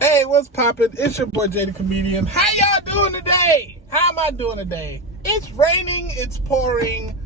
Hey, what's poppin'? It's your boy Jay the Comedian. How y'all doing today? How am I doing today? It's raining, it's pouring.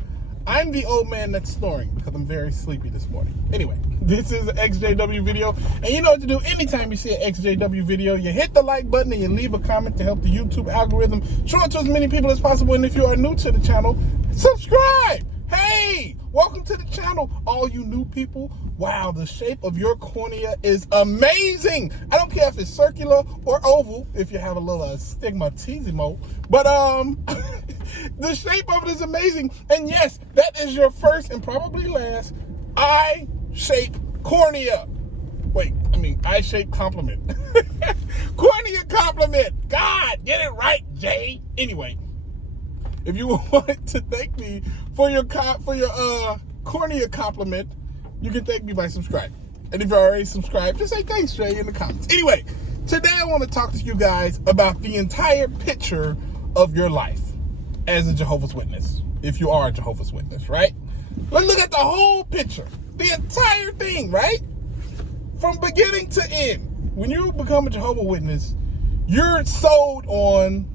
I'm the old man that's snoring because I'm very sleepy this morning. Anyway, this is an ExJw video. And you know what to do anytime you see an ExJw video. You hit the like button and you leave a comment to help the YouTube algorithm show it to as many people as possible. And if you are new to the channel, subscribe. Hey, welcome to the channel, all you new people. Wow, the shape of your cornea is amazing. I don't care if it's circular or oval, if you have a little astigmatismo, but the shape of it is amazing. And yes, that is your first and probably last eye-shaped cornea. Wait, I mean eye-shaped compliment. Cornea compliment. God, get it right, Jay. Anyway, if you want to thank me for your cornea compliment, you can thank me by subscribing. And if you're already subscribed, just say thanks, Jay, in the comments. Anyway, today I want to talk to you guys about the entire picture of your life as a Jehovah's Witness. If you are a Jehovah's Witness, right? Let's look at the whole picture. The entire thing, right? From beginning to end. When you become a Jehovah's Witness, you're sold on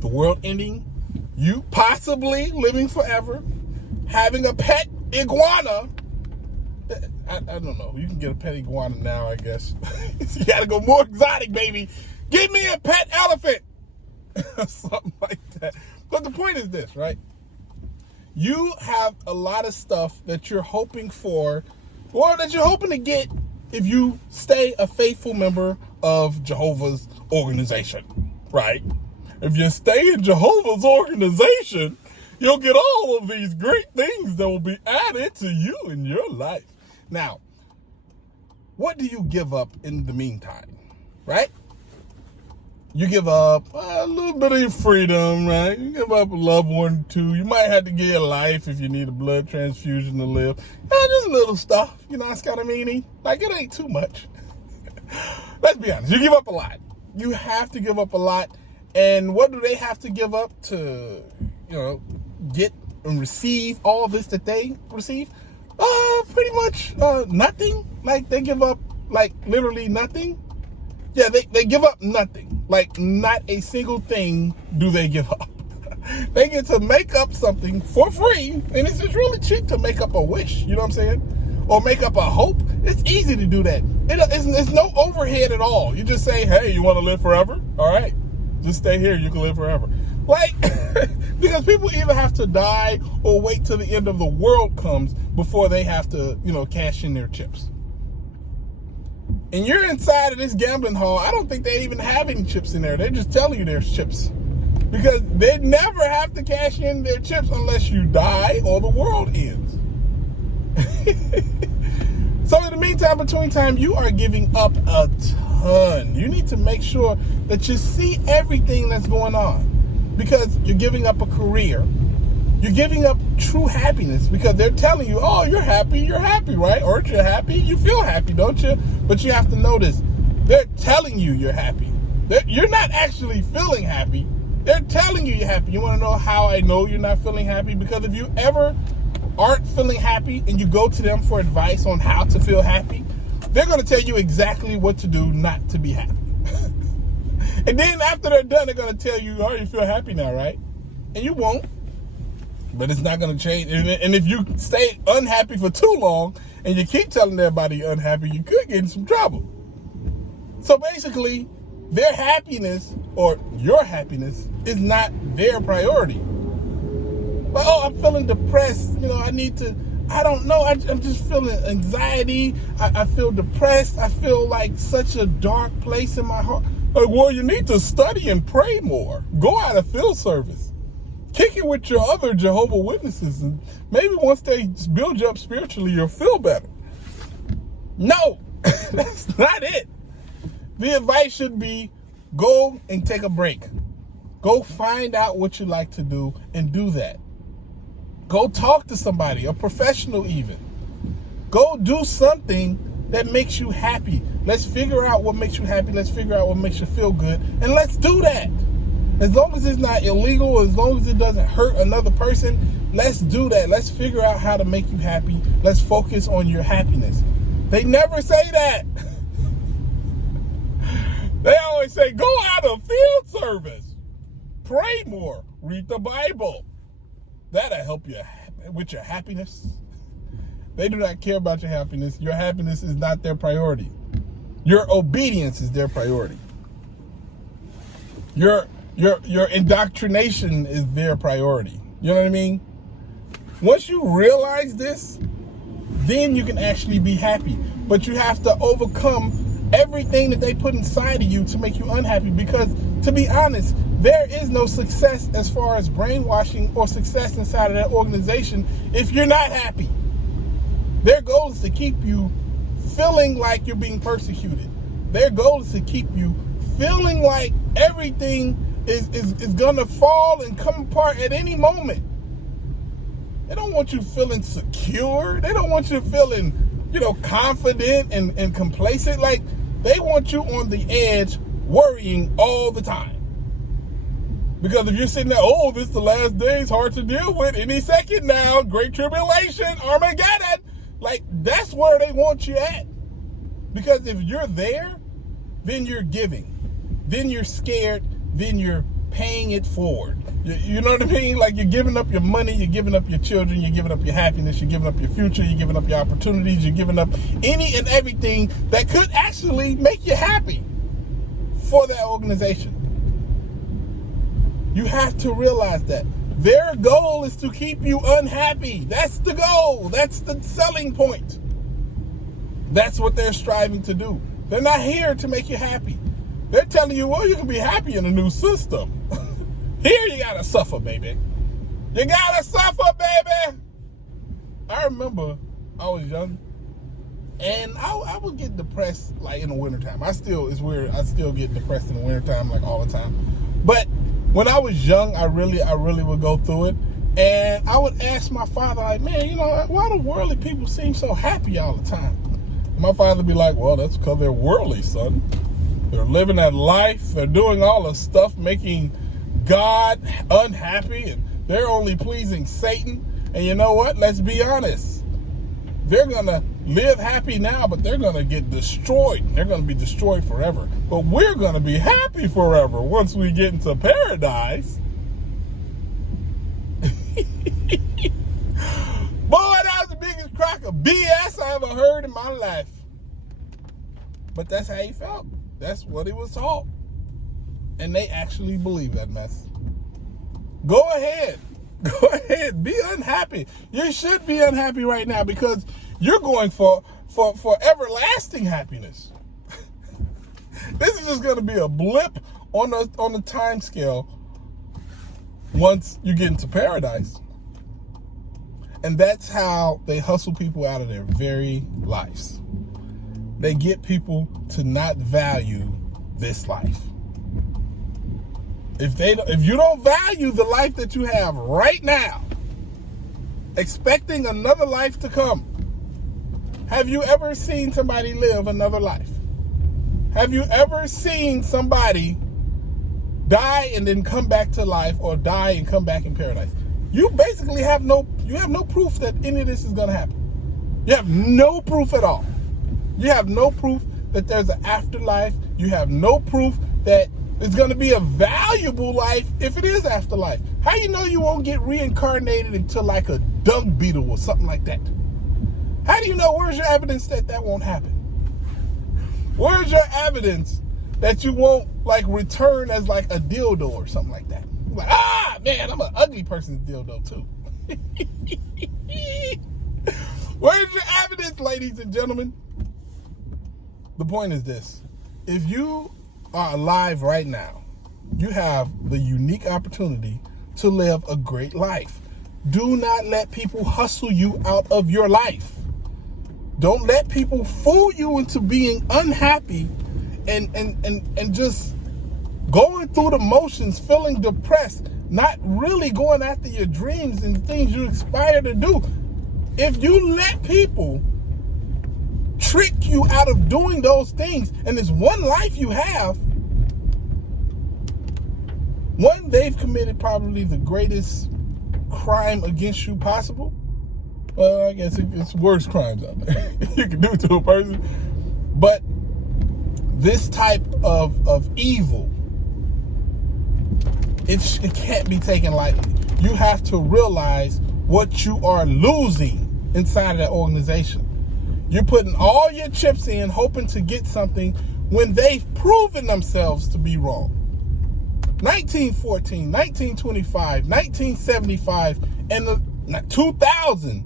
the world ending, you possibly living forever, having a pet iguana. I don't know. You can get a pet iguana now, I guess. You gotta go more exotic, baby. Give me a pet elephant. Something like that. But the point is this, right? You have a lot of stuff that you're hoping for, or that you're hoping to get if you stay a faithful member of Jehovah's organization, right? If you stay in Jehovah's organization, you'll get all of these great things that will be added to you in your life. Now, what do you give up in the meantime, right? You give up a little bit of your freedom, right? You give up a loved one, too. You might have to give your life if you need a blood transfusion to live. Just little stuff, you know, it's kind of meaning. Like, it ain't too much. Let's be honest. You give up a lot. You have to give up a lot. And what do they have to give up to, you know, get and receive all this that they receive? Pretty much nothing. Like, they give up, like, literally nothing. Yeah, they give up nothing. Like, not a single thing do they give up. They get to make up something for free, and it's just really cheap to make up a wish, you know what I'm saying? Or make up a hope. It's easy to do that. It's no overhead at all. You just say, hey, you want to live forever? All right, just stay here, you can live forever. Like, because people either have to die or wait till the end of the world comes before they have to, you know, cash in their chips. And you're inside of this gambling hall. I don't think they even have any chips in there. They're just telling you there's chips. Because they never have to cash in their chips unless you die or the world ends. So in the meantime, between time, you are giving up a ton. You need to make sure that you see everything that's going on. Because you're giving up a career. You're giving up true happiness because they're telling you, oh, you're happy, right? Aren't you happy? You feel happy, don't you? But you have to notice, they're telling you you're happy. You're not actually feeling happy. They're telling you you're happy. You want to know how I know you're not feeling happy? Because if you ever aren't feeling happy and you go to them for advice on how to feel happy, they're going to tell you exactly what to do not to be happy. And then after they're done, they're going to tell you, oh, you feel happy now, right? And you won't. But it's not going to change. And if you stay unhappy for too long and you keep telling everybody you're unhappy, you could get in some trouble. So basically, their happiness or your happiness is not their priority. But, oh, I'm feeling depressed. You know, I don't know. I'm just feeling anxiety. I feel depressed. I feel like such a dark place in my heart. Like, well, you need to study and pray more. Go out of field service. Kick it with your other Jehovah's Witnesses. And maybe once they build you up spiritually, you'll feel better. No, that's not it. The advice should be go and take a break. Go find out what you like to do and do that. Go talk to somebody, a professional even. Go do something that makes you happy. Let's figure out what makes you happy. Let's figure out what makes you feel good. And let's do that. As long as it's not illegal, as long as it doesn't hurt another person, let's do that. Let's figure out how to make you happy. Let's focus on your happiness. They never say that. say, go out of field service. Pray more. Read the Bible. That'll help you with your happiness. They do not care about your happiness. Your happiness is not their priority. Your obedience is their priority. Your indoctrination is their priority. You know what I mean? Once you realize this, then you can actually be happy. But you have to overcome everything that they put inside of you to make you unhappy. Because, to be honest, there is no success as far as brainwashing or success inside of that organization if you're not happy. Their goal is to keep you feeling like you're being persecuted. Their goal is to keep you feeling like everything is going to fall and come apart at any moment. They don't want you feeling secure. They don't want you feeling, confident and complacent. Like, they want you on the edge worrying all the time. Because if you're sitting there, oh, this is the last day, it's hard to deal with, any second now, great tribulation, Armageddon. Like, that's where they want you at. Because if you're there, then you're giving. Then you're scared. Then you're paying it forward. You know what I mean? Like, you're giving up your money, you're giving up your children, you're giving up your happiness, you're giving up your future, you're giving up your opportunities, you're giving up any and everything that could actually make you happy for that organization. You have to realize that. Their goal is to keep you unhappy. That's the goal. That's the selling point. That's what they're striving to do. They're not here to make you happy. They're telling you, well, you can be happy in a new system. Here you gotta suffer, baby. You gotta suffer, baby. I remember I was young, and I would get depressed like in the wintertime. It's weird. I still get depressed in the wintertime like all the time. But when I was young, I really would go through it. And I would ask my father, like, man, why do worldly people seem so happy all the time? And my father would be like, well, that's because they're worldly, son. They're living that life. They're doing all the stuff, making God unhappy, and they're only pleasing Satan. And you know what? Let's be honest. They're going to live happy now, but they're going to get destroyed. They're going to be destroyed forever. But we're going to be happy forever once we get into paradise. Boy, that was the biggest crock of BS I ever heard in my life. But that's how he felt. That's what he was taught. And they actually believe that mess. Go ahead. Go ahead. Be unhappy. You should be unhappy right now because you're going for everlasting happiness. This is just going to be a blip on the time scale once you get into paradise. And that's how they hustle people out of their very lives. They get people to not value this life. If you don't value the life that you have right now, expecting another life to come, have you ever seen somebody live another life? Have you ever seen somebody die and then come back to life, or die and come back in paradise? You basically have no proof that any of this is going to happen. You have no proof at all. You have no proof that there's an afterlife. You have no proof that it's going to be a valuable life if it is afterlife. How you know you won't get reincarnated into like a dung beetle or something like that? How do you know? Where's your evidence that that won't happen? Where's your evidence that you won't like return as like a dildo or something like that? Like, man, I'm an ugly person's dildo too. Where's your evidence, ladies and gentlemen? The point is this. If you are alive right now, you have the unique opportunity to live a great life. Do not let people hustle you out of your life. Don't let people fool you into being unhappy and just going through the motions, feeling depressed, not really going after your dreams and the things you aspire to do. If you let people trick you out of doing those things, and it's one life you have, one, they've committed probably the greatest crime against you possible. Well, I guess it's worse crimes out there you can do to a person. But this type of evil, it can't be taken lightly. You have to realize what you are losing inside of that organization. You're putting all your chips in, hoping to get something when they've proven themselves to be wrong. 1914, 1925, 1975, and 2000.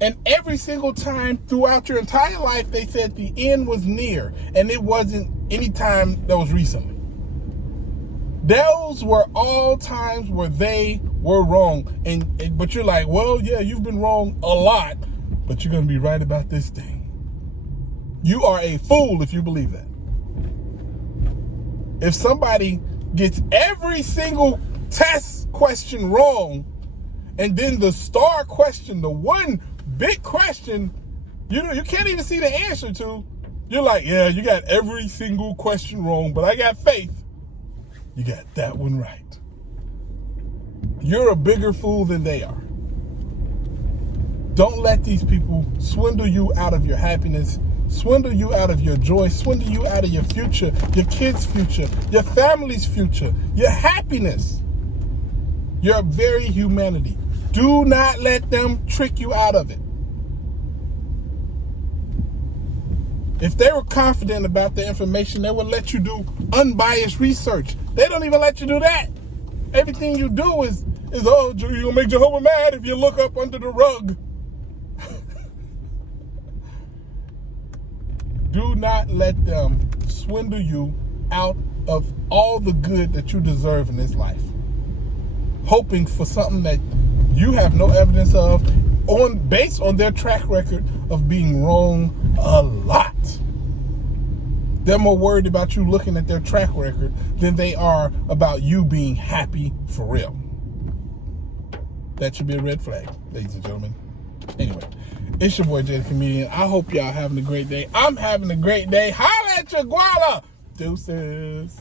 And every single time throughout your entire life, they said the end was near, and it wasn't any time that was recently. Those were all times where they were wrong. But you're like, well, yeah, you've been wrong a lot, but you're going to be right about this thing. You are a fool if you believe that. If somebody gets every single test question wrong, and then the star question, the one big question, you can't even see the answer to, you're like, yeah, you got every single question wrong, but I got faith. You got that one right. You're a bigger fool than they are. Don't let these people swindle you out of your happiness, swindle you out of your joy, swindle you out of your future, your kids' future, your family's future, your happiness, your very humanity. Do not let them trick you out of it. If they were confident about the information, they would let you do unbiased research. They don't even let you do that. Everything you do is oh, you're going to make Jehovah mad if you look up under the rug. Do not let them swindle you out of all the good that you deserve in this life, hoping for something that you have no evidence of, based on their track record of being wrong a lot. They're more worried about you looking at their track record than they are about you being happy for real. That should be a red flag, ladies and gentlemen. Anyway, it's your boy, Jay the Comedian. I hope y'all having a great day. I'm having a great day. Holla at your guala. Deuces.